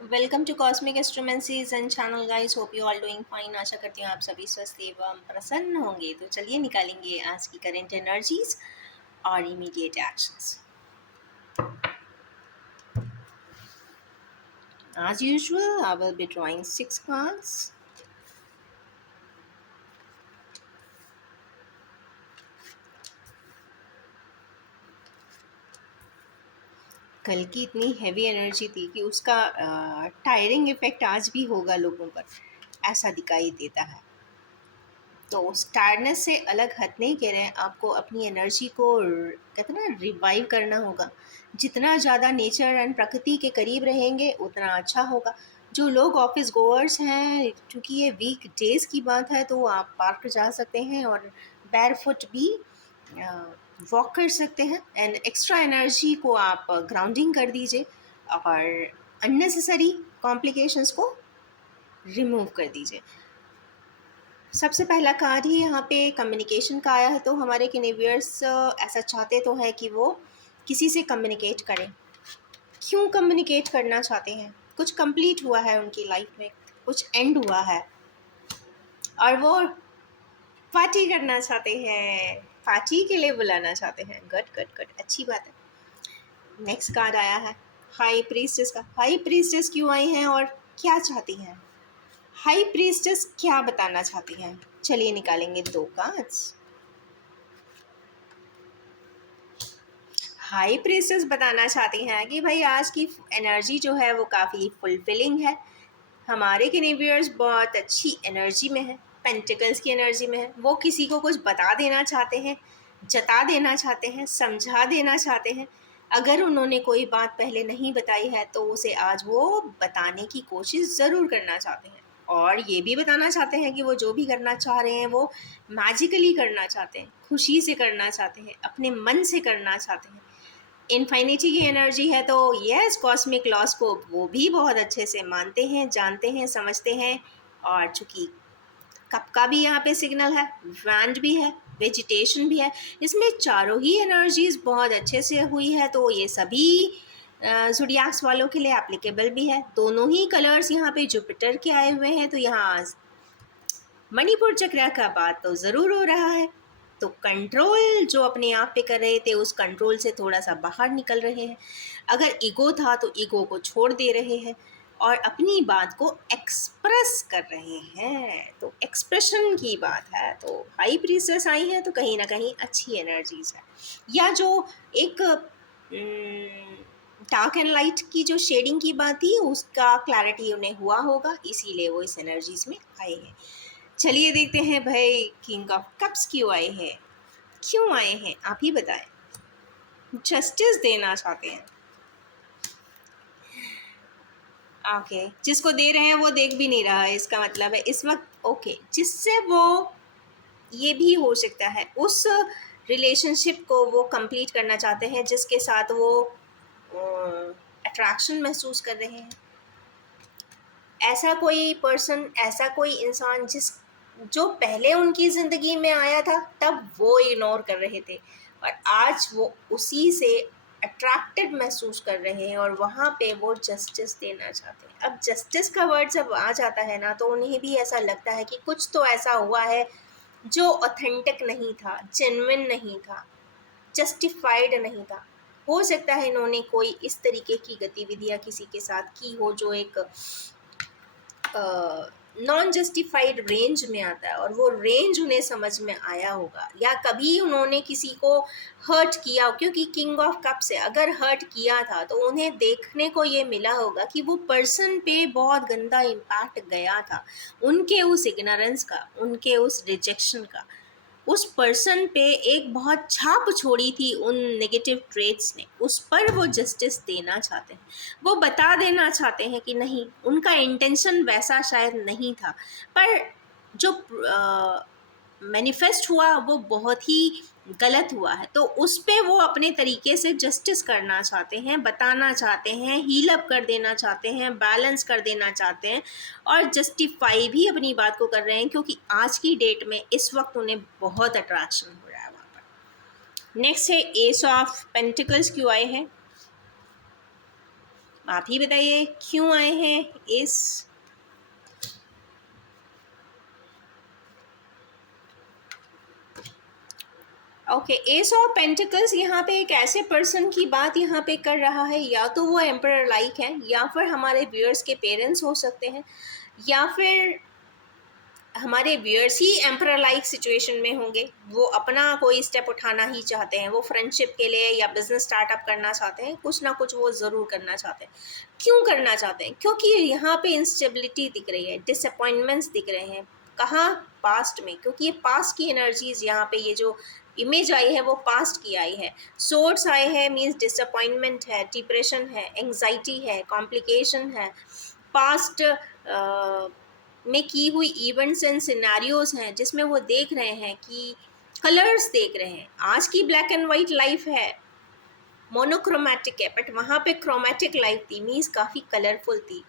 Welcome to cosmic astromancies and channel guys. Hope you all doing fine. आशा करती हूँ आप सभी स्वस्थ एवं प्रसन्न होंगे। तो चलिए निकालेंगे आज की करंट एनर्जीज और immediate actions. As usual, I will be drawing 6 cards. कल की इतनी हैवी एनर्जी थी कि उसका टायरिंग इफेक्ट आज भी होगा लोगों पर, ऐसा दिखाई देता है। तो उस टायर्डनेस से अलग हटने के लिए आपको अपनी एनर्जी को कहते हैं ना रिवाइव करना होगा। जितना ज़्यादा नेचर एंड प्रकृति के करीब रहेंगे उतना अच्छा होगा। जो लोग ऑफिस गोअर्स हैं, क्योंकि ये वीक डेज की बात है, तो आप पार्क जा सकते हैं और बैरफुट भी वॉक कर सकते हैं। एंड एक्स्ट्रा एनर्जी को आप ग्राउंडिंग कर दीजिए और अननेसेसरी कॉम्प्लिकेशंस को रिमूव कर दीजिए। सबसे पहला कार्ड ही यहाँ पे कम्युनिकेशन का आया है। तो हमारे किनेवियर्स ऐसा चाहते तो है कि वो किसी से कम्युनिकेट करें। क्यों कम्युनिकेट करना चाहते हैं? कुछ कंप्लीट हुआ है उनकी लाइफ में, कुछ एंड हुआ है और वो पार्टी करना चाहते हैं, पार्टी के लिए बुलाना चाहते हैं। गुड गुड गुड, अच्छी बात है। नेक्स्ट कार्ड आया है हाई प्रीस्टेस का। हाई प्रीस्टेस क्यों आई हैं और क्या चाहती हैं? हाई प्रीस्टेस क्या बताना चाहती हैं? चलिए निकालेंगे 2 कार्ड्स। हाई प्रीस्टेस बताना चाहती हैं कि भाई आज की एनर्जी जो है वो काफ़ी फुलफिलिंग है। हमारे किनेवियर्स बहुत अच्छी एनर्जी में है, पेंटिकल्स की एनर्जी में है। वो किसी को कुछ बता देना चाहते हैं, जता देना चाहते हैं, समझा देना चाहते हैं। अगर उन्होंने कोई बात पहले नहीं बताई है तो उसे आज वो बताने की कोशिश ज़रूर करना चाहते हैं। और ये भी बताना चाहते हैं कि वो जो भी करना चाह रहे हैं वो मैजिकली करना चाहते हैं, खुशी से करना चाहते हैं, अपने मन से करना चाहते हैं। इन्फिनिटी की एनर्जी है तो यस, कॉस्मिक लॉस को वो भी बहुत अच्छे से मानते हैं, जानते हैं, समझते हैं। और चूंकि कप का भी यहाँ पे सिग्नल है, वैंड भी है, वेजिटेशन भी है, इसमें चारों ही एनर्जीज बहुत अच्छे से हुई है। तो ये सभी ज़ोडिएक्स वालों के लिए एप्लीकेबल भी है। दोनों ही कलर्स यहाँ पे जुपिटर के आए हुए हैं, तो यहाँ मणिपुर चक्र का बात तो ज़रूर हो रहा है। तो कंट्रोल जो अपने आप पे कर रहे थे, उस कंट्रोल से थोड़ा सा बाहर निकल रहे हैं। अगर ईगो था तो ईगो को छोड़ दे रहे हैं और अपनी बात को एक्सप्रेस कर रहे हैं। तो एक्सप्रेशन की बात है। तो हाई प्रीसेस आई है तो कहीं ना कहीं अच्छी एनर्जीज है। या जो एक डार्क एंड लाइट की जो शेडिंग की बात थी, उसका क्लैरिटी उन्हें हुआ होगा, इसीलिए वो इस एनर्जीज में आए हैं। चलिए देखते हैं भाई किंग ऑफ कप्स क्यों आए हैं, क्यों आए हैं, आप ही बताएं। जस्टिस देना चाहते हैं। ओके, जिसको दे रहे हैं वो देख भी नहीं रहा है, इसका मतलब है इस वक्त ओके, जिससे वो ये भी हो सकता है उस रिलेशनशिप को वो कंप्लीट करना चाहते हैं जिसके साथ वो अट्रैक्शन महसूस कर रहे हैं। ऐसा कोई पर्सन, ऐसा कोई इंसान जो पहले उनकी ज़िंदगी में आया था तब वो इग्नोर कर रहे थे और आज वो उसी से अट्रैक्टेड महसूस कर रहे हैं और वहाँ पे वो जस्टिस देना चाहते हैं। अब जस्टिस का वर्ड जब आ जाता है ना, तो उन्हें भी ऐसा लगता है कि कुछ तो ऐसा हुआ है जो ऑथेंटिक नहीं था, जेन्युइन नहीं था, जस्टिफाइड नहीं था। हो सकता है इन्होंने कोई इस तरीके की गतिविधियाँ किसी के साथ की हो जो एक नॉन जस्टिफाइड रेंज में आता है और वो रेंज उन्हें समझ में आया होगा। या कभी उन्होंने किसी को हर्ट किया हो, क्योंकि किंग ऑफ कप से अगर हर्ट किया था तो उन्हें देखने को ये मिला होगा कि वो पर्सन पे बहुत गंदा इम्पैक्ट गया था, उनके उस इग्नोरेंस का, उनके उस रिजेक्शन का। उस पर्सन पे एक बहुत छाप छोड़ी थी उन नेगेटिव ट्रेट्स ने, उस पर वो जस्टिस देना चाहते हैं। वो बता देना चाहते हैं कि नहीं, उनका इंटेंशन वैसा शायद नहीं था, पर जो मैनिफेस्ट हुआ वो बहुत ही गलत हुआ है। तो उस पे वो अपने तरीके से जस्टिस करना चाहते हैं, बताना चाहते हैं, हील अप कर देना चाहते हैं, बैलेंस कर देना चाहते हैं और जस्टिफाई भी अपनी बात को कर रहे हैं, क्योंकि आज की डेट में इस वक्त उन्हें बहुत अट्रैक्शन हो रहा है वहाँ पर। नेक्स्ट है एस ऑफ पेंटिकल्स क्यों आए हैं। आप ही बताइए क्यों आए हैं इस ओके। एस ऑफ पेंटिकल्स यहाँ पे एक ऐसे पर्सन की बात यहाँ पे कर रहा है, या तो वो एम्परर लाइक है, या फिर हमारे व्यूअर्स के पेरेंट्स हो सकते हैं, या फिर हमारे व्यूअर्स ही एम्परर लाइक सिचुएशन में होंगे। वो अपना कोई स्टेप उठाना ही चाहते हैं, वो फ्रेंडशिप के लिए या बिजनेस स्टार्टअप करना चाहते हैं, कुछ ना कुछ वो ज़रूर करना चाहते हैं। क्यों करना चाहते हैं? क्योंकि यहाँ पे इंस्टेबिलिटी दिख रही है, डिसअपॉइंटमेंट्स दिख रहे हैं। कहाँ? पास्ट में, क्योंकि ये पास्ट की एनर्जीज यहाँ पे, ये जो इमेज आई है वो पास्ट की आई है। सोर्स आए हैं मीन्स डिसअपॉइंटमेंट है, डिप्रेशन है, एंग्जाइटी है, कॉम्प्लिकेशन है, पास्ट में की हुई इवेंट्स एंड सिनेरियोज हैं जिसमें वो देख रहे हैं कि कलर्स देख रहे हैं। आज की ब्लैक एंड वाइट लाइफ है, मोनोक्रोमैटिक है, बट वहाँ पे क्रोमैटिक लाइफ थी, मीन्स काफ़ी कलरफुल थी,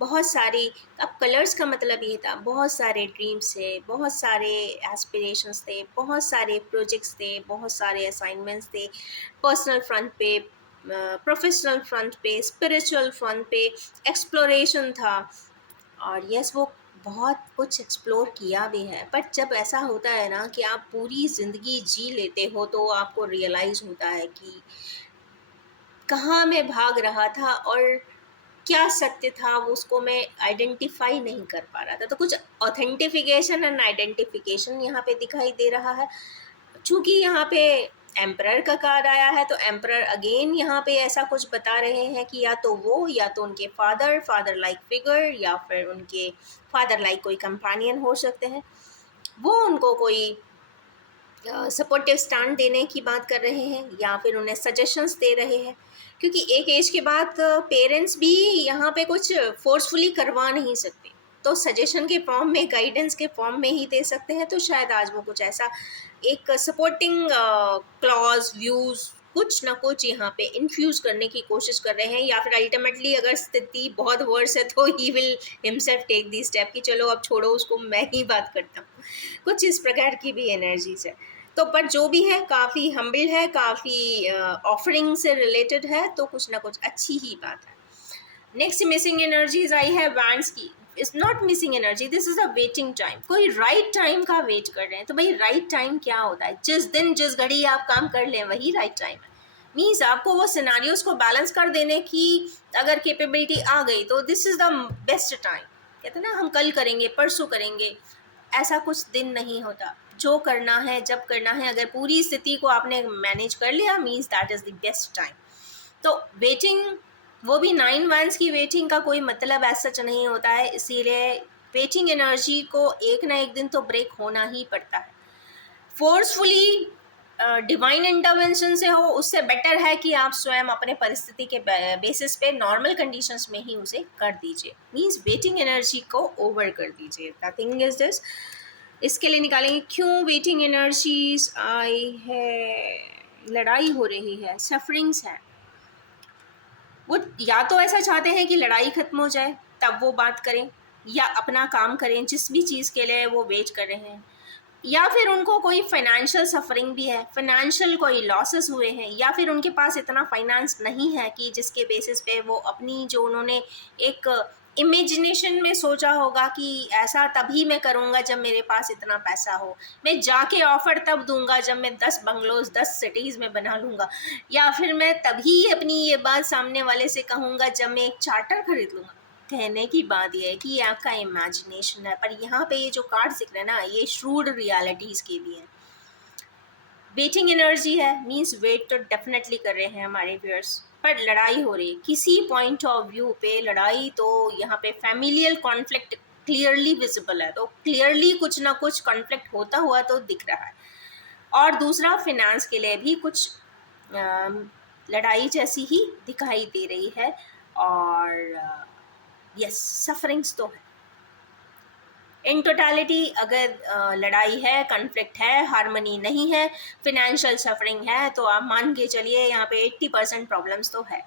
बहुत सारी। अब कलर्स का मतलब ये था, बहुत सारे ड्रीम्स थे, बहुत सारे एस्पिरेशंस थे, बहुत सारे प्रोजेक्ट्स थे, बहुत सारे असाइनमेंट्स थे, पर्सनल फ्रंट पे, प्रोफेशनल फ्रंट पे, स्पिरिचुअल फ्रंट पे एक्सप्लोरेशन था। और यस, वो बहुत कुछ एक्सप्लोर किया भी है। बट जब ऐसा होता है ना कि आप पूरी ज़िंदगी जी लेते हो, तो आपको रियलाइज़ होता है कि कहाँ मैं भाग रहा था और क्या सत्य था, वो उसको मैं आइडेंटिफाई नहीं कर पा रहा था। तो कुछ ऑथेंटिफिकेशन एंड आइडेंटिफिकेशन यहाँ पे दिखाई दे रहा है। चूँकि यहाँ पे एम्परर का कार्ड आया है, तो एम्परर अगेन यहाँ पे ऐसा कुछ बता रहे हैं कि या तो वो, या तो उनके फादर लाइक फिगर, या फिर उनके फादर लाइक कोई कंपेनियन हो सकते हैं, वो उनको कोई सपोर्टिव स्टैंड देने की बात कर रहे हैं, या फिर उन्हें सजेशंस दे रहे हैं। क्योंकि एक एज के बाद पेरेंट्स भी यहाँ पे कुछ फोर्सफुली करवा नहीं सकते, तो सजेशन के फॉर्म में, गाइडेंस के फॉर्म में ही दे सकते हैं। तो शायद आज वो कुछ ऐसा एक सपोर्टिंग क्लॉज, व्यूज़, कुछ ना कुछ यहाँ पे इन्फ्यूज़ करने की कोशिश कर रहे हैं, या फिर अल्टीमेटली अगर स्थिति बहुत वर्स है तो he will himself take the step कि चलो अब छोड़ो उसको, मैं ही बात करता हूँ। कुछ इस प्रकार की भी एनर्जीज है। तो पर जो भी है काफ़ी हम्बल है, काफ़ी ऑफरिंग से रिलेटेड है, तो कुछ ना कुछ अच्छी ही बात है। नेक्स्ट मिसिंग एनर्जीज आई है वैंड्स की। It's not missing energy, this is a waiting time. कोई राइट टाइम का वेट कर रहे हैं। तो भाई राइट टाइम क्या होता है? जिस दिन जिस घड़ी आप काम कर लें वही राइट टाइम है। मीन्स आपको वो सिनारियोज को बैलेंस कर देने की अगर कैपेबिलिटी आ गई तो this is the best time. कहते हैं ना, हम कल करेंगे, परसों करेंगे, ऐसा कुछ दिन नहीं होता। जो करना है जब करना है, अगर पूरी स्थिति को आपने मैनेज कर लिया, means that is the best time. तो वेटिंग, वो भी 9 मंथ्स की वेटिंग का कोई मतलब ऐसा सच नहीं होता है, इसीलिए वेटिंग एनर्जी को एक ना एक दिन तो ब्रेक होना ही पड़ता है। फोर्सफुली डिवाइन इंटरवेंशन से हो, उससे बेटर है कि आप स्वयं अपने परिस्थिति के बेसिस पे नॉर्मल कंडीशंस में ही उसे कर दीजिए। मींस वेटिंग एनर्जी को ओवर कर दीजिए। द थिंग इज दिस, इसके लिए निकालेंगे क्यों वेटिंग एनर्जीज आई है। लड़ाई हो रही है, सफरिंग्स है। वो या तो ऐसा चाहते हैं कि लड़ाई खत्म हो जाए तब वो बात करें, या अपना काम करें जिस भी चीज़ के लिए वो वेट कर रहे हैं, या फिर उनको कोई फाइनेंशियल सफरिंग भी है, फाइनेंशियल कोई लॉसेस हुए हैं, या फिर उनके पास इतना फाइनेंस नहीं है कि जिसके बेसिस पे वो अपनी जो उन्होंने एक इमेजिनेशन में सोचा होगा कि ऐसा तभी मैं करूँगा जब मेरे पास इतना पैसा हो, मैं जाके ऑफर तब दूंगा जब मैं 10 बंगलोज 10 सिटीज़ में बना लूँगा, या फिर मैं तभी अपनी ये बात सामने वाले से कहूँगा जब मैं एक चार्टर खरीद लूँगा। कहने की बात यह है कि ये आपका इमेजिनेशन है, पर यहाँ पे ये जो कार्ड्स दिख रहे हैं ना, ये श्रूड रियलिटीज़ के भी हैं। वेटिंग एनर्जी है, मींस वेट तो डेफिनेटली कर रहे हैं हमारे व्यूअर्स, पर लड़ाई हो रही है किसी पॉइंट ऑफ व्यू पे। लड़ाई तो यहाँ पे फैमिलियल कॉन्फ्लिक्ट क्लियरली विजिबल है, तो क्लियरली कुछ ना कुछ कॉन्फ्लिक्ट होता हुआ तो दिख रहा है। और दूसरा, फिनेंस के लिए भी कुछ लड़ाई जैसी ही दिखाई दे रही है। और यस, सफरिंग्स तो है। इन टोटलिटी अगर लड़ाई है, कन्फ्लिक्ट है, हारमनी नहीं है, फिनेंशियल सफरिंग है, तो आप मान के चलिए यहाँ पे 80% प्रॉब्लम्स तो है।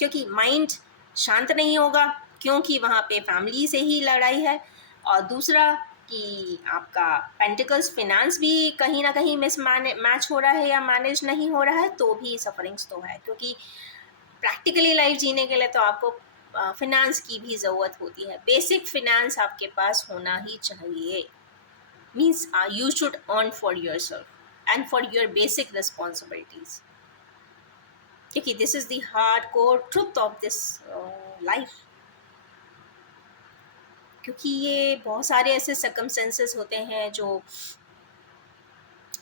क्योंकि माइंड शांत नहीं होगा, क्योंकि वहाँ पे फैमिली से ही लड़ाई है। और दूसरा कि आपका पेंटिकल्स फिनेंस भी कहीं ना कहीं मैच हो रहा है या मैनेज नहीं हो रहा है, तो भी सफरिंग्स तो है। क्योंकि प्रैक्टिकली लाइफ जीने के लिए तो आपको फिनेंस की भी ज़रूरत होती है। बेसिक फिनेंस आपके पास होना ही चाहिए। Means you should earn for your self and for your basic responsibilities, क्योंकि this is the hard core truth of this life. क्योंकि ये बहुत सारे ऐसे सर्कमस्टेंसेस होते हैं जो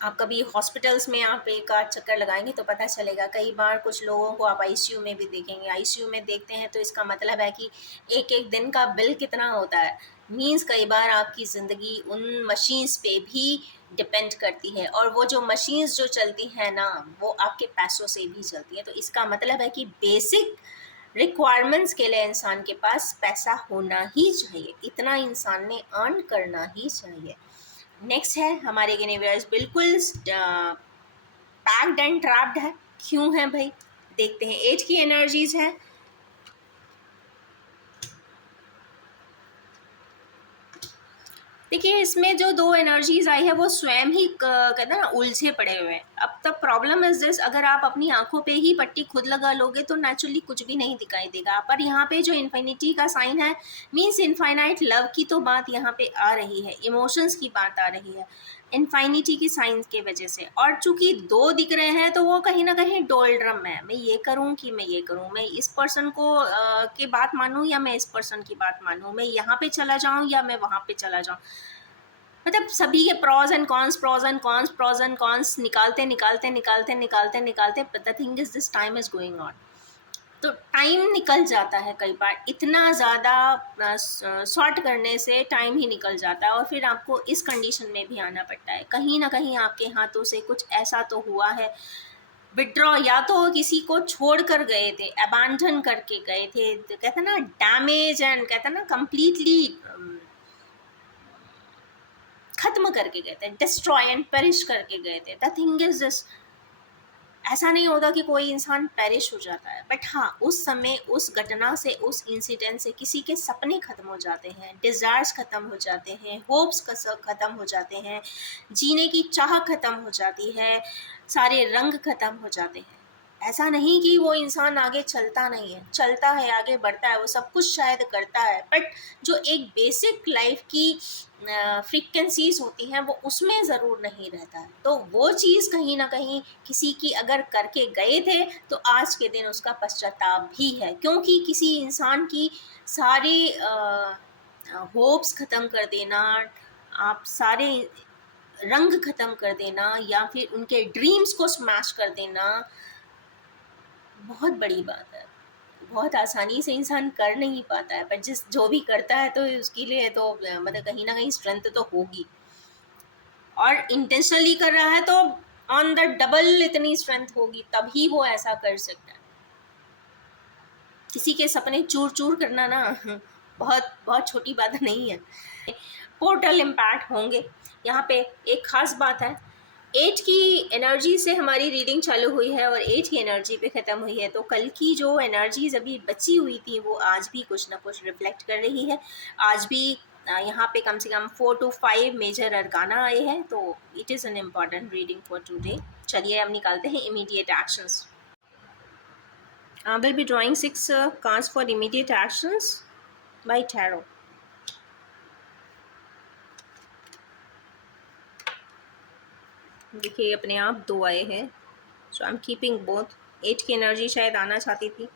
आप कभी हॉस्पिटल्स में आप एक आध चक्कर लगाएंगे तो पता चलेगा। कई बार कुछ लोगों को आप आईसीयू में भी देखेंगे। आईसीयू में देखते हैं तो इसका मतलब है कि एक एक दिन का बिल कितना होता है। मीन्स कई बार आपकी ज़िंदगी उन मशीन्स पे भी डिपेंड करती है, और वो जो मशीन्स जो चलती हैं ना, वो आपके पैसों से भी चलती है। तो इसका मतलब है कि बेसिक रिक्वायरमेंट्स के लिए इंसान के पास पैसा होना ही चाहिए, इतना इंसान ने अर्न करना ही चाहिए। नेक्स्ट है हमारे यूनिवर्स बिल्कुल पैक्ड एंड ट्रैप्ड है। क्यों है भाई, देखते हैं। 8 की एनर्जीज है। देखिए इसमें जो 2 एनर्जीज आई है वो स्वयं ही कहते हैं ना उलझे पड़े हुए हैं। अब तक प्रॉब्लम इज दिस, अगर आप अपनी आंखों पे ही पट्टी खुद लगा लोगे तो नेचुरली कुछ भी नहीं दिखाई देगा। पर यहाँ पे जो इन्फिनिटी का साइन है, मीन्स इनफाइनाइट लव की तो बात यहाँ पे आ रही है, इमोशंस की बात आ रही है इनफाइनिटी की साइन के वजह से। और चूंकि 2 दिख रहे हैं तो वो कहीं ना कहीं डोल्ड्रम है। मैं ये करूँ कि मैं ये करूँ, मैं इस पर्सन को की बात मानूँ या मैं इस पर्सन की बात मानूँ, मैं यहाँ पे चला जाऊँ या मैं वहाँ पे चला जाऊँ। मतलब सभी के pros and cons, pros and cons, pros and cons निकालते निकालते निकालते निकालते निकालते the thing is this time is going on. तो टाइम निकल जाता है कई बार, इतना ज़्यादा सॉर्ट करने से टाइम ही निकल जाता है, और फिर आपको इस कंडीशन में भी आना पड़ता है। कहीं ना कहीं आपके हाथों से कुछ ऐसा तो हुआ है, विड्रॉ, या तो किसी को छोड़ कर गए थे, अबैंडन करके गए थे, तो कहते हैं ना डैमेज एंड कहते हैं ना कंप्लीटली खत्म करके गए थे, डिस्ट्रॉय एंड पेरिश करके गए थे। द थिंग इज दिस, ऐसा नहीं होता कि कोई इंसान पेरिश हो जाता है, बट हाँ उस समय उस घटना से, उस इंसिडेंट से किसी के सपने ख़त्म हो जाते हैं, डिज़ायर्स ख़त्म हो जाते हैं, होप्स ख़त्म हो जाते हैं, जीने की चाह ख़त्म हो जाती है, सारे रंग ख़त्म हो जाते हैं। ऐसा नहीं कि वो इंसान आगे चलता नहीं है, चलता है, आगे बढ़ता है, वो सब कुछ शायद करता है, बट जो एक बेसिक लाइफ की फ्रीक्वेंसीज होती हैं वो उसमें ज़रूर नहीं रहता है। तो वो चीज़ कहीं ना कहीं किसी की अगर करके गए थे तो आज के दिन उसका पश्चाताप भी है, क्योंकि किसी इंसान की सारे होप्स ख़त्म कर देना, आप सारे रंग ख़त्म कर देना, या फिर उनके ड्रीम्स को स्मैश कर देना, बहुत बड़ी बात है। बहुत आसानी से इंसान कर नहीं पाता है, पर जो भी करता है तो उसके लिए तो मतलब कहीं ना कहीं स्ट्रेंथ तो होगी, और इंटेंशनली कर रहा है तो ऑन द डबल इतनी स्ट्रेंथ होगी, तभी वो ऐसा कर सकता है। किसी के सपने चूर चूर करना ना बहुत बहुत छोटी बात नहीं है। पोर्टल इम्पैक्ट होंगे। यहाँ पे एक ख़ास बात है, 8 की एनर्जी से हमारी रीडिंग चालू हुई है और 8 की एनर्जी पे ख़त्म हुई है। तो कल की जो एनर्जीज अभी बची हुई थी वो आज भी कुछ ना कुछ रिफ्लेक्ट कर रही है। आज भी यहाँ पे कम से कम 4 to 5 मेजर अरकाना आए हैं, तो it is an important reading for today. चलिए अब निकालते हैं immediate actions. I will be drawing 6 cards for immediate actions by tarot. देखिए अपने आप 2 आए हैं, सो आई एम कीपिंग बोथ। 8 की एनर्जी शायद आना चाहती थी।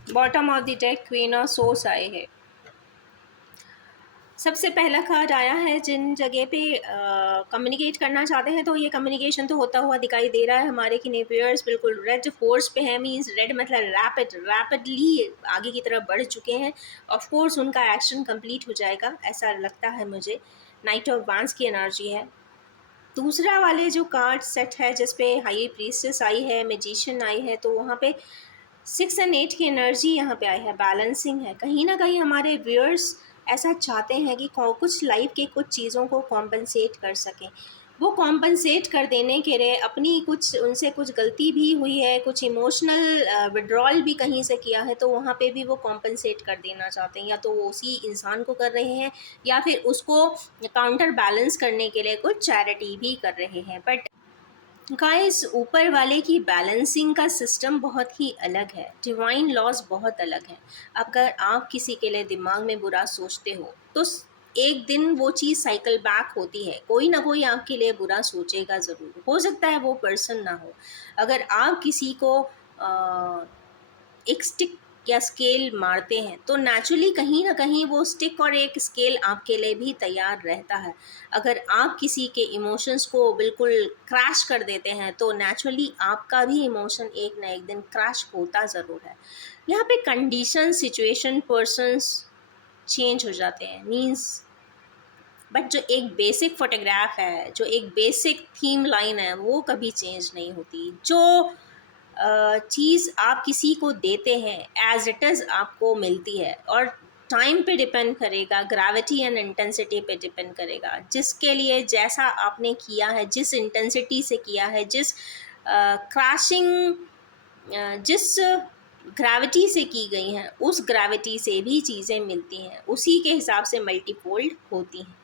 Bottom of the deck queen of source आए हैं। सबसे पहला कार्ड आया है, जिन जगह पे कम्युनिकेट करना चाहते हैं तो ये कम्युनिकेशन तो होता हुआ दिखाई दे रहा है। हमारे किनेवियर्स बिल्कुल रेड फोर्स पे है, मींस रेड मतलब रैपिडली आगे की तरफ बढ़ चुके हैं। ऑफ कोर्स उनका एक्शन कंप्लीट हो जाएगा, ऐसा लगता है मुझे। नाइट ऑफ वांस की एनर्जी है। दूसरा वाले जो कार्ड सेट है जिसपे हाई प्रीस्टेस आई है, मैजिशियन आई है, तो वहाँ पे 6 and 8 की एनर्जी यहाँ पे आई है, बैलेंसिंग है। कहीं ना कहीं हमारे व्यूअर्स ऐसा चाहते हैं कि कुछ लाइफ के कुछ चीज़ों को कॉम्पनसेट कर सकें। वो कॉम्पनसेट कर देने के लिए अपनी कुछ उनसे कुछ गलती भी हुई है, कुछ इमोशनल विड्रॉल भी कहीं से किया है, तो वहाँ पे भी वो कॉम्पनसेट कर देना चाहते हैं, या तो वो उसी इंसान को कर रहे हैं या फिर उसको काउंटर बैलेंस करने के लिए कुछ चैरिटी भी कर रहे हैं। बट गाइस, ऊपर वाले की बैलेंसिंग का सिस्टम बहुत ही अलग है, डिवाइन लॉज बहुत अलग है। अगर आप किसी के लिए दिमाग में बुरा सोचते हो तो एक दिन वो चीज़ साइकिल बैक होती है, कोई ना कोई आपके लिए बुरा सोचेगा ज़रूर, हो सकता है वो पर्सन ना हो। अगर आप किसी को एक स्टिक या स्केल मारते हैं तो नेचुरली कहीं ना कहीं वो स्टिक और एक स्केल आपके लिए भी तैयार रहता है। अगर आप किसी के इमोशंस को बिल्कुल क्रैश कर देते हैं तो नेचुरली आपका भी इमोशन एक ना एक दिन क्रैश होता ज़रूर है। यहाँ पे कंडीशन, सिचुएशन, पर्सन्स चेंज हो जाते हैं, मीन्स, बट जो एक बेसिक फोटोग्राफ है, जो एक बेसिक थीम लाइन है, वो कभी चेंज नहीं होती। जो चीज़ आप किसी को देते हैं एज इट इज़ आपको मिलती है, और टाइम पे डिपेंड करेगा, ग्रेविटी एंड इंटेंसिटी पे डिपेंड करेगा। जिसके लिए जैसा आपने किया है, जिस इंटेंसिटी से किया है, जिस क्रैशिंग, जिस ग्रेविटी से की गई हैं, उस ग्रेविटी से भी चीज़ें मिलती हैं, उसी के हिसाब से मल्टीफोल्ड होती हैं,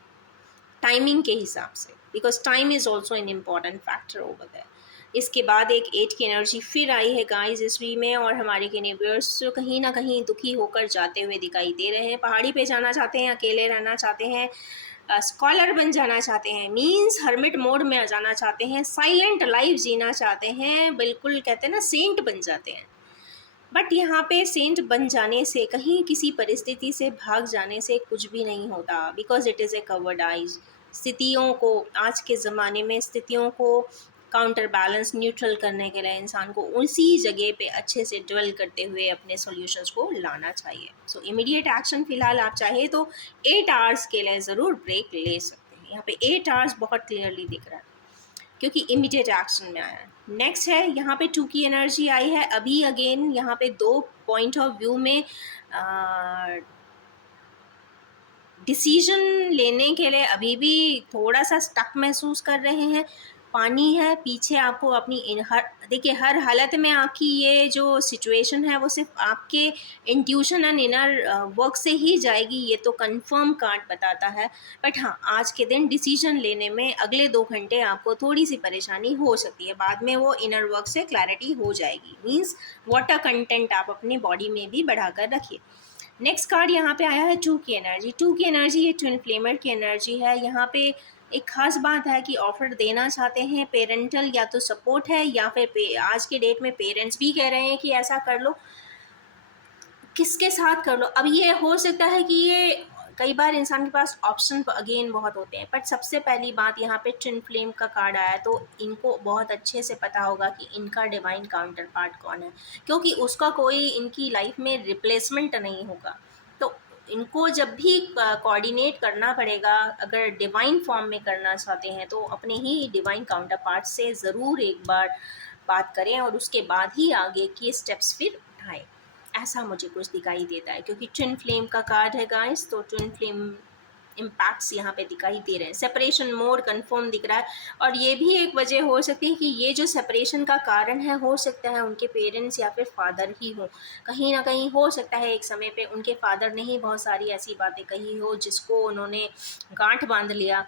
टाइमिंग के हिसाब से, because time is also an important factor over there. इसके बाद एक 8 की एनर्जी फिर आई है गाइस इस वीक में, और हमारे केनिवर्स कहीं ना कहीं दुखी होकर जाते हुए दिखाई दे रहे हैं। पहाड़ी पे जाना चाहते हैं, अकेले रहना चाहते हैं, स्कॉलर बन जाना चाहते हैं, मीन्स हर्मिट मोड में आ जाना चाहते हैं, साइलेंट लाइफ जीना चाहते हैं, बिल्कुल कहते हैं ना सेंट बन जाते हैं। बट यहाँ पे सेंट बन जाने से, कहीं किसी परिस्थिति से भाग जाने से कुछ भी नहीं होता, because it is a covered eyes. स्थितियों को, आज के ज़माने में स्थितियों को काउंटर बैलेंस, न्यूट्रल करने के लिए इंसान को उसी जगह पे अच्छे से ड्वेल करते हुए अपने सॉल्यूशंस को लाना चाहिए। सो इमीडिएट एक्शन फ़िलहाल आप चाहे तो 8 आवर्स के लिए ज़रूर ब्रेक ले सकते हैं। यहाँ पे 8 आवर्स बहुत क्लियरली दिख रहा है, क्योंकि इमीडिएट एक्शन में आया है। नेक्स्ट है यहाँ पे 2 की एनर्जी आई है। अभी अगेन यहाँ पे 2 पॉइंट ऑफ व्यू में डिसीजन लेने के लिए अभी भी थोड़ा सा स्टक महसूस कर रहे हैं। पानी है पीछे, आपको अपनी देखिए, हर हालत में आपकी ये जो सिचुएशन है वो सिर्फ आपके इंट्यूशन एंड इनर वर्क से ही जाएगी, ये तो कंफर्म कार्ड बताता है। बट हाँ, आज के दिन डिसीजन लेने में अगले 2 घंटे आपको थोड़ी सी परेशानी हो सकती है, बाद में वो इनर वर्क से क्लैरिटी हो जाएगी। मीन्स वाटर कंटेंट आप अपनी बॉडी में भी बढ़ाकर रखिए। नेक्स्ट कार्ड यहाँ पे आया है 2 की एनर्जी। 2 की एनर्जी ये ट्विन फ्लेमर की एनर्जी है। यहाँ पे एक खास बात है कि ऑफर देना चाहते हैं, पेरेंटल या तो सपोर्ट है, या फिर आज के डेट में पेरेंट्स भी कह रहे हैं कि ऐसा कर लो, किसके साथ कर लो। अब ये हो सकता है कि ये कई बार इंसान के पास ऑप्शन अगेन बहुत होते हैं, बट सबसे पहली बात यहाँ पे ट्विन फ्लेम का कार्ड आया, तो इनको बहुत अच्छे से पता होगा कि इनका डिवाइन काउंटर पार्ट कौन है, क्योंकि उसका कोई इनकी लाइफ में रिप्लेसमेंट नहीं होगा। तो इनको जब भी कोऑर्डिनेट करना पड़ेगा, अगर डिवाइन फॉर्म में करना चाहते हैं तो अपने ही डिवाइन काउंटर पार्ट से ज़रूर एक बार बात करें, और उसके बाद ही आगे के स्टेप्स फिर उठाएं। ऐसा मुझे कुछ दिखाई देता है, क्योंकि ट्विन फ्लेम का कार्ड है गाइस, तो ट्विन फ्लेम इम्पैक्ट्स यहाँ पे दिखाई दे रहे हैं। सेपरेशन मोर कंफर्म दिख रहा है, और ये भी एक वजह हो सकती है कि ये जो सेपरेशन का कारण है, हो सकता है उनके पेरेंट्स या फिर फादर ही हो। कहीं ना कहीं हो सकता है एक समय पे उनके फादर ने ही बहुत सारी ऐसी बातें कही हो जिसको उन्होंने गांठ बांध लिया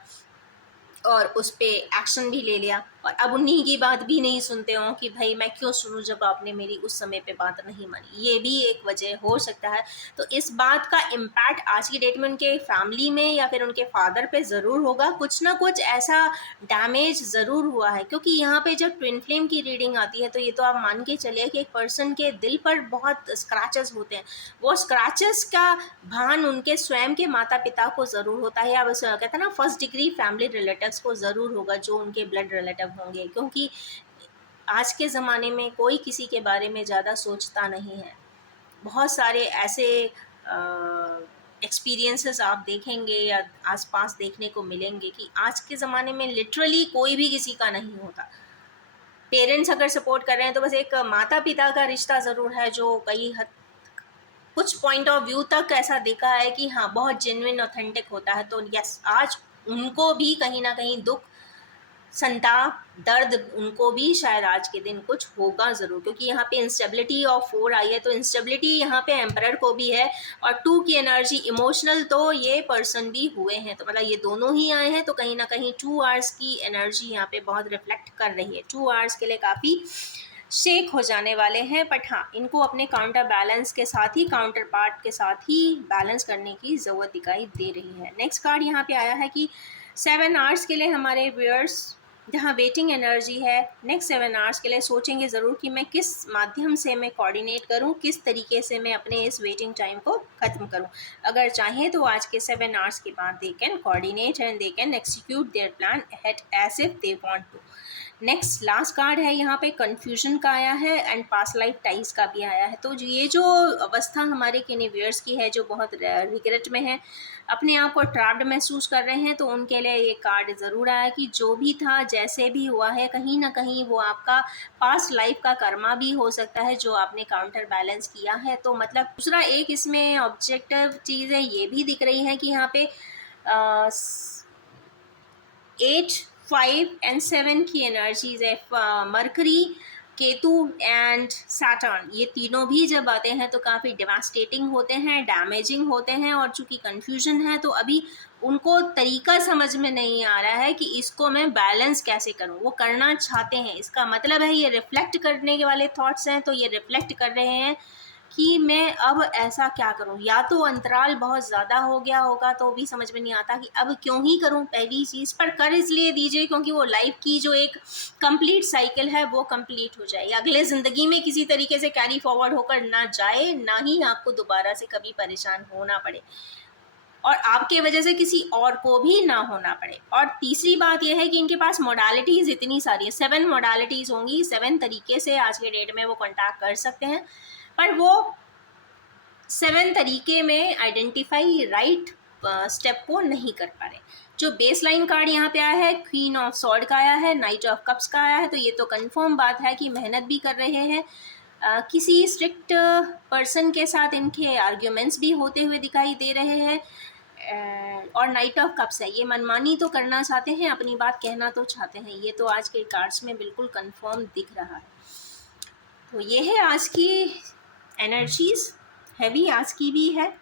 और उस पे एक्शन भी ले लिया, और अब उन्हीं की बात भी नहीं सुनते हो कि भाई मैं क्यों सुनूं जब आपने मेरी उस समय पे बात नहीं मानी। ये भी एक वजह हो सकता है। तो इस बात का इम्पैक्ट आज की डेट में उनके फैमिली में या फिर उनके फादर पे ज़रूर होगा, कुछ ना कुछ ऐसा डैमेज ज़रूर हुआ है। क्योंकि यहाँ पे जब ट्विन फ्लेम की रीडिंग आती है तो ये तो आप मान के चलिए कि एक पर्सन के दिल पर बहुत स्क्रैचेस होते हैं। वो स्क्रैचेस का भान उनके स्वयं के माता पिता को ज़रूर होता है, या बस कहते हैं ना फर्स्ट डिग्री फैमिली रिलेटिव्स को ज़रूर होगा, जो उनके ब्लड रिलेटिव होंगे। क्योंकि आज के ज़माने में कोई किसी के बारे में ज़्यादा सोचता नहीं है। बहुत सारे ऐसे एक्सपीरियंसेस आप देखेंगे या आसपास देखने को मिलेंगे कि आज के ज़माने में लिटरली कोई भी किसी का नहीं होता। पेरेंट्स अगर सपोर्ट कर रहे हैं तो बस एक माता पिता का रिश्ता ज़रूर है जो कई हद कुछ पॉइंट ऑफ व्यू तक ऐसा देखा है कि हाँ बहुत जेन्युइन ऑथेंटिक होता है। तो यस, आज उनको भी कहीं ना कहीं दुख, संताप, दर्द उनको भी शायद आज के दिन कुछ होगा ज़रूर, क्योंकि यहाँ पे इंस्टेबिलिटी ऑफ 4 आई है, तो इंस्टेबिलिटी यहाँ पे एम्परर को भी है। और 2 की एनर्जी इमोशनल, तो ये पर्सन भी हुए हैं, तो मतलब ये दोनों ही आए हैं, तो कहीं ना कहीं 2 आवर्स की एनर्जी यहाँ पे बहुत रिफ्लेक्ट कर रही है। 2 आवर्स के लिए काफ़ी शेक हो जाने वाले हैं, बट हाँ इनको अपने काउंटर बैलेंस के साथ ही, काउंटर पार्ट के साथ ही बैलेंस करने की ज़रूरत दिखाई दे रही है। नेक्स्ट कार्ड यहाँ पे आया है कि 7 आवर्स के लिए हमारे व्यूअर्स जहाँ वेटिंग एनर्जी है, नेक्स्ट 7 आवर्स के लिए सोचेंगे ज़रूर कि मैं किस माध्यम से मैं कोऑर्डिनेट करूँ, किस तरीके से मैं अपने इस वेटिंग टाइम को ख़त्म करूँ। अगर चाहें तो आज के 7 आवर्स के बाद they can coordinate and they can execute their plan ahead as if they want to. Next last card है यहाँ पे कन्फ्यूजन का आया है एंड पास्ट लाइफ टाइज का भी आया है। तो ये जो अवस्था हमारे किनिवियर्स की है, जो बहुत रिग्रेट में है, अपने आप को ट्रैप्ड महसूस कर रहे हैं, तो उनके लिए ये कार्ड ज़रूर आया कि जो भी था, जैसे भी हुआ है, कहीं ना कहीं वो आपका पास्ट लाइफ का कर्मा भी हो सकता है जो आपने काउंटर बैलेंस किया है। तो मतलब दूसरा एक इसमें ऑब्जेक्टिव चीज़ है ये भी दिख रही है कि यहाँ पे 8, 5 एंड 7 की एनर्जीज है। मरकरी, केतु एंड सैटर्न, ये तीनों भी जब आते हैं तो काफ़ी डिवास्टेटिंग होते हैं, डैमेजिंग होते हैं। और चूंकि कंफ्यूजन है तो अभी उनको तरीका समझ में नहीं आ रहा है कि इसको मैं बैलेंस कैसे करूं। वो करना चाहते हैं, इसका मतलब है ये रिफ्लेक्ट करने के वाले थॉट्स हैं, तो ये रिफ्लेक्ट कर रहे हैं कि मैं अब ऐसा क्या करूं। या तो अंतराल बहुत ज़्यादा हो गया होगा तो भी समझ में नहीं आता कि अब क्यों ही करूं। पहली चीज़ पर कर इसलिए दीजिए क्योंकि वो लाइफ की जो एक कंप्लीट साइकिल है वो कंप्लीट हो जाए, अगले ज़िंदगी में किसी तरीके से कैरी फॉरवर्ड होकर ना जाए, ना ही आपको दोबारा से कभी परेशान होना पड़े और आपके वजह से किसी और को भी ना होना पड़े। और तीसरी बात यह है कि इनके पास मोडालिटीज़ इतनी सारी है, 7 मोडालिटीज़ होंगी, 7 तरीके से आज के डेट में वो कॉन्टैक्ट कर सकते हैं, पर वो 7 तरीके में आइडेंटिफाई राइट स्टेप को नहीं कर पा रहे। जो बेस लाइन कार्ड यहाँ पे आया है, क्वीन ऑफ सॉर्ड का आया है, नाइट ऑफ कप्स का आया है, तो ये तो कंफर्म बात है कि मेहनत भी कर रहे हैं। किसी स्ट्रिक्ट पर्सन के साथ इनके आर्ग्यूमेंट्स भी होते हुए दिखाई दे रहे हैं। और नाइट ऑफ कप्स है, ये मनमानी तो करना चाहते हैं, अपनी बात कहना तो चाहते हैं, ये तो आज के कार्ड्स में बिल्कुल कंफर्म दिख रहा है। तो ये है आज की एनर्जीज, हैवी आज की भी है।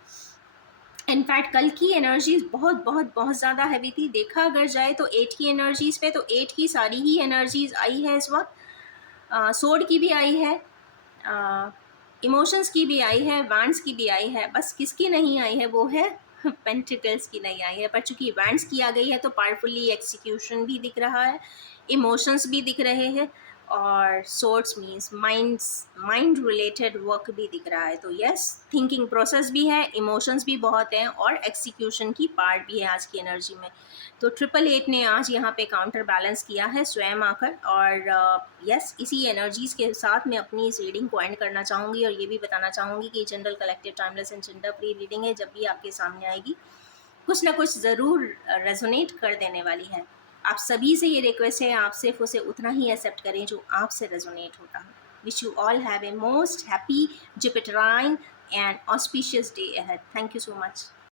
इनफैक्ट कल की एनर्जीज बहुत बहुत बहुत ज़्यादा हैवी थी। देखा अगर जाए तो 8 की एनर्जीज पे, तो 8 की सारी ही एनर्जीज आई है इस वक्त। सोड की भी आई है, इमोशंस की भी आई है, वैंड्स की भी आई है, बस किसकी नहीं आई है वो है पेंटिकल्स की नहीं आई है। पर चूंकि वैंड्स की आ गई है तो पावरफुली एक्सिक्यूशन भी दिख रहा है, इमोशंस भी दिख रहे हैं, और sorts means mind related work भी दिख रहा है। तो यस, थिंकिंग प्रोसेस भी है, इमोशंस भी बहुत हैं, और एक्सिक्यूशन की पार्ट भी है आज की एनर्जी में। तो 888 ने आज यहाँ पे काउंटर बैलेंस किया है स्वयं आकर। और यस, इसी एनर्जीज़ के साथ मैं अपनी इस रीडिंग को एंड करना चाहूँगी, और ये भी बताना चाहूँगी कि general collective timeless and gender free reading है, जब भी आपके सामने आएगी कुछ ना कुछ ज़रूर रेजोनेट कर देने वाली है। आप सभी से ये रिक्वेस्ट है, आप सिर्फ उसे उतना ही एक्सेप्ट करें जो आपसे रेजोनेट होता है। Wish you all have a most happy Jupiterine and auspicious day ahead. Thank you so much.